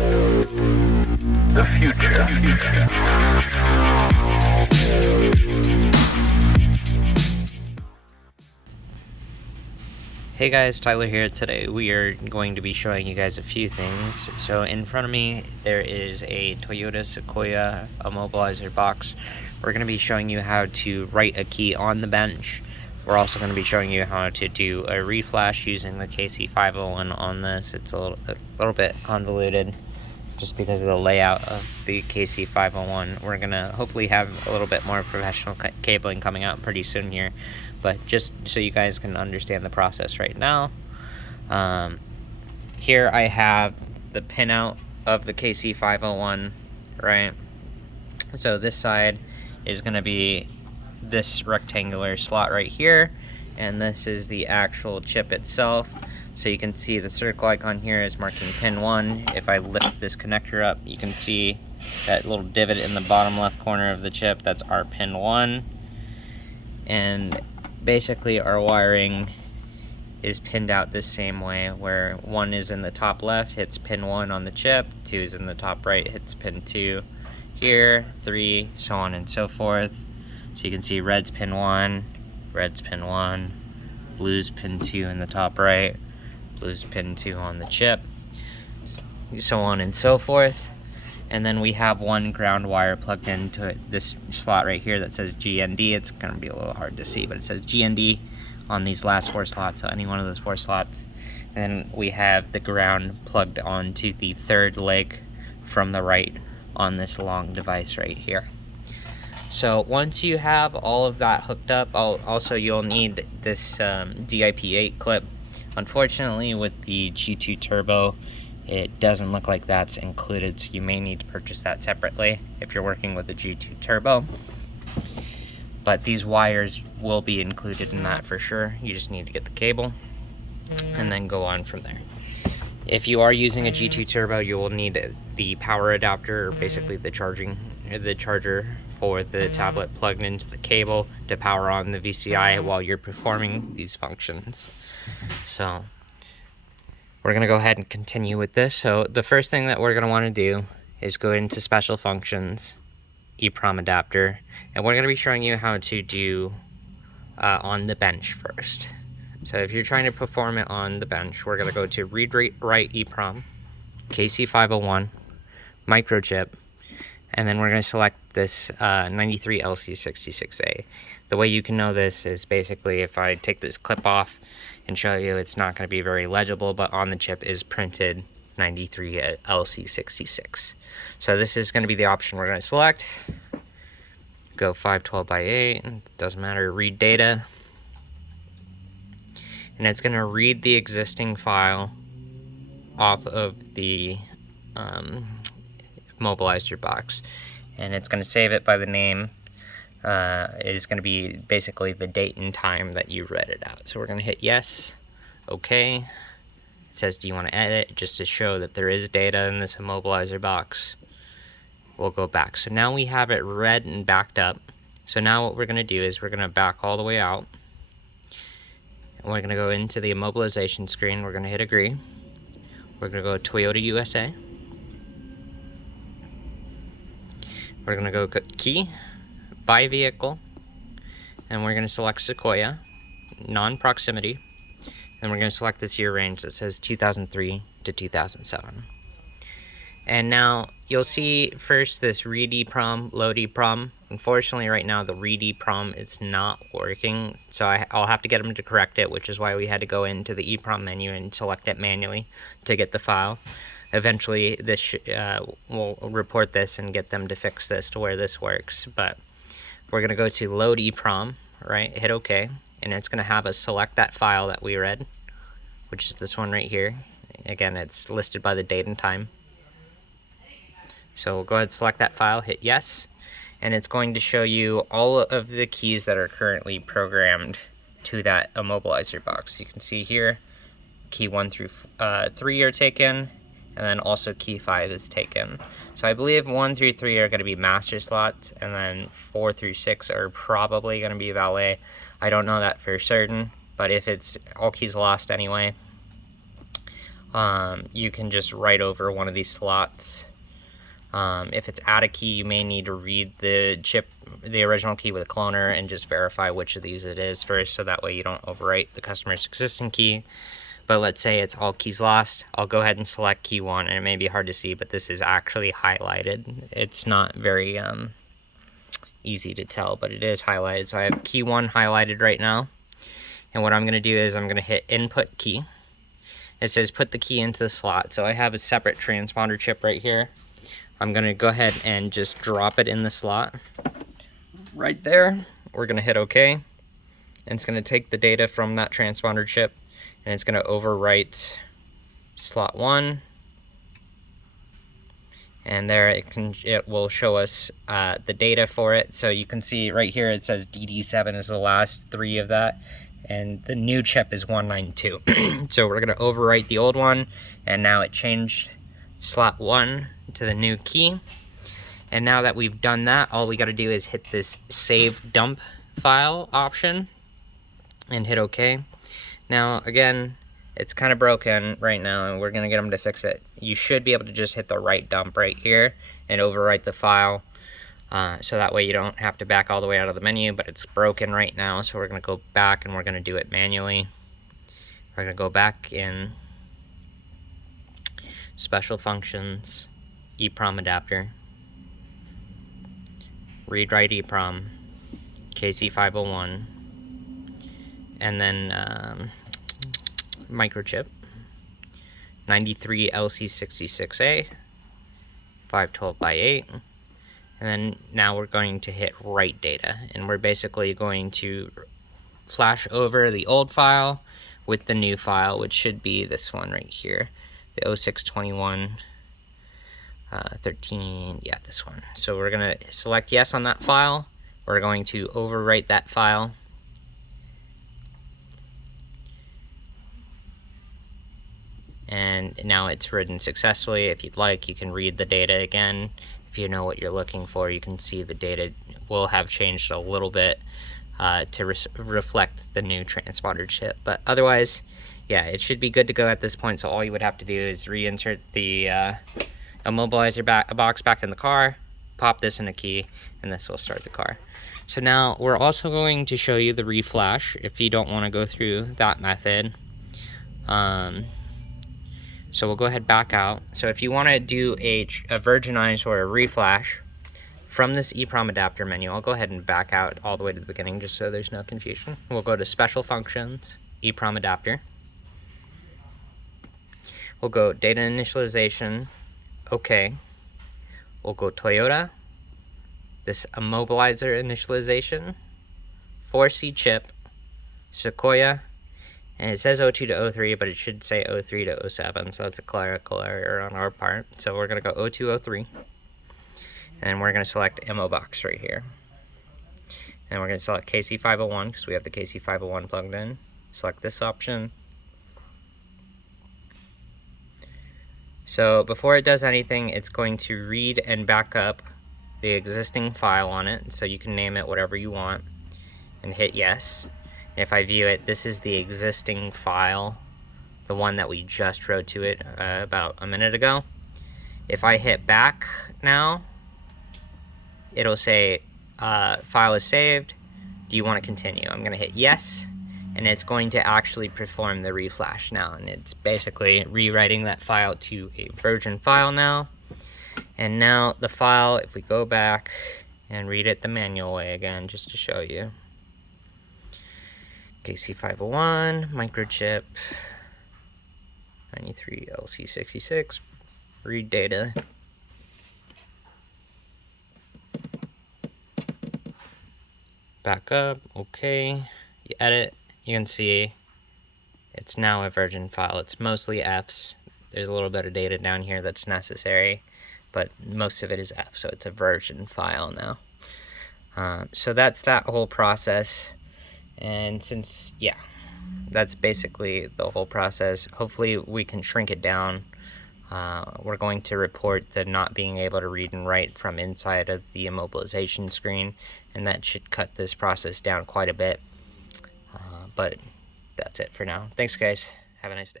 The future. Hey guys, Tyler here. Today we are going to be showing you guys a few things. So in front of me there is a Toyota Sequoia Immobilizer box. We're going to be showing you how to write a key on the bench. We're also going to be showing you how to do a reflash using the KC501 on this. It's a little bit convoluted just because of the layout of the KC501. We're going to hopefully have a little bit more professional cabling coming out pretty soon here. But just so you guys can understand the process right now, here I have the pinout of the KC501, right? So this side is going to be this rectangular slot right here, and this is the actual chip itself. So you can see the circle icon here is marking pin 1. If I lift this connector up, you can see that little divot in the bottom left corner of the chip. That's our pin 1. And basically our wiring is pinned out this same way, where 1 is in the top left, hits pin 1 on the chip, 2 is in the top right, hits pin 2 here, 3, so on and so forth. So you can see red's pin 1, red's pin 1, blue's pin 2 in the top right, blue's pin 2 on the chip, so on and so forth. And then we have one ground wire plugged into this slot right here that says GND. It's gonna be a little hard to see, but it says GND on these last 4 slots, so any one of those 4 slots. And then we have the ground plugged onto the third leg from the right on this long device right here. So once you have all of that hooked up, you'll need this DIP8 clip. Unfortunately, with the G2 Turbo, it doesn't look like that's included, so you may need to purchase that separately if you're working with the G2 Turbo. But these wires will be included in that for sure. You just need to get the cable and then go on from there. If you are using a G2 Turbo, you will need the power adapter, or basically the charger for the tablet plugged into the cable to power on the VCI while you're performing these functions. So we're going to go ahead and continue with this. So the first thing that we're going to want to do is go into special functions, EEPROM adapter, and we're going to be showing you how to do on the bench first. So if you're trying to perform it on the bench, we're going to go to read write EEPROM, KC501, microchip, and then we're going to select this 93LC66A. The way you can know this is basically if I take this clip off and show you, it's not going to be very legible, but on the chip is printed 93LC66. So this is going to be the option we're going to select. Go 512 by 8, doesn't matter, read data. And it's going to read the existing file off of the Immobilizer box, and it's going to save it by the name. It is going to be basically the date and time that you read it out. So we're going to hit yes, okay. It says, do you want to edit, just to show that there is data in this Immobilizer box. We'll go back. So now we have it read and backed up. So now what we're going to do is we're going to back all the way out. And we're going to go into the immobilization screen. We're going to hit agree. We're going to go Toyota USA. We're going to go key, by vehicle, and we're going to select Sequoia, non-proximity, and we're going to select this year range that says 2003 to 2007. And now you'll see first this read EEPROM, load EEPROM. Unfortunately, right now the read EEPROM is not working, so I'll have to get them to correct it, which is why we had to go into the EEPROM menu and select it manually to get the file. Eventually, this we'll report this and get them to fix this to where this works. But we're going to go to load EEPROM, right? Hit OK, and it's going to have us select that file that we read, which is this one right here. Again, it's listed by the date and time. So we'll go ahead and select that file, hit yes, and it's going to show you all of the keys that are currently programmed to that Immobilizer box. You can see here, key 1 through 3 are taken, and then also key 5 is taken. So I believe 1 through 3 are going to be master slots, and then 4 through 6 are probably going to be valet. I don't know that for certain, but if it's all keys lost anyway, you can just write over one of these slots. If it's add a key, you may need to read the original key with a cloner and just verify which of these it is first, so that way you don't overwrite the customer's existing key. But let's say it's all keys lost. I'll go ahead and select key 1, and it may be hard to see, but this is actually highlighted. It's not very easy to tell, but it is highlighted. So I have key 1 highlighted right now. And what I'm going to do is I'm going to hit input key. It says put the key into the slot. So I have a separate transponder chip right here. I'm going to go ahead and just drop it in the slot right there. We're going to hit OK. And it's going to take the data from that transponder chip, and it's going to overwrite slot 1. And there it will show us the data for it. So you can see right here it says DD7 is the last 3 of that, and the new chip is 192. So we're going to overwrite the old one, and now it changed slot 1 to the new key. And now that we've done that, all we got to do is hit this save dump file option and hit OK. Now again, it's kind of broken right now, and we're going to get them to fix it. You should be able to just hit the right dump right here and overwrite the file, so that way you don't have to back all the way out of the menu, but it's broken right now, so we're going to go back and we're going to do it manually. We're going to go back in Special Functions, EEPROM Adapter, Read-Write EEPROM, KC501, and then microchip 93 LC66A 512x8, and then now we're going to hit write data, and we're basically going to flash over the old file with the new file, which should be this one right here, the 0621 13, yeah, this one. So we're gonna select yes on that file. We're going to overwrite that file. And now it's written successfully. If you'd like, you can read the data again. If you know what you're looking for, you can see the data will have changed a little bit to reflect the new transponder chip. But otherwise, yeah, it should be good to go at this point. So all you would have to do is reinsert the immobilizer box back in the car, pop this in a key, and this will start the car. So now we're also going to show you the reflash if you don't want to go through that method. So we'll go ahead back out. So if you want to do a virginize or a reflash from this EEPROM adapter menu, I'll go ahead and back out all the way to the beginning just so there's no confusion. We'll go to Special Functions, EEPROM Adapter. We'll go Data Initialization, OK. We'll go Toyota, this Immobilizer Initialization, 4C chip, Sequoia, and it says 02 to 03, but it should say 03 to 07, so that's a clerical error on our part. So we're going to go 02, 03, and we're going to select Immo box right here. And we're going to select KC501 because we have the KC501 plugged in. Select this option. So before it does anything, it's going to read and back up the existing file on it, so you can name it whatever you want, and hit yes. If I view it, this is the existing file, the one that we just wrote to it about a minute ago. If I hit back now, it'll say file is saved. Do you want to continue? I'm going to hit yes, and it's going to actually perform the reflash now, and it's basically rewriting that file to a virgin file now. And now the file, if we go back and read it the manual way again, just to show you. KC501, microchip, 93 LC66, read data. Back up, okay. You edit, you can see it's now a virgin file. It's mostly Fs. There's a little bit of data down here that's necessary, but most of it is F, so it's a virgin file now. So that's that whole process. And since, yeah, that's basically the whole process. Hopefully we can shrink it down. We're going to report the not being able to read and write from inside of the immobilization screen, and that should cut this process down quite a bit. But that's it for now. Thanks, guys. Have a nice day.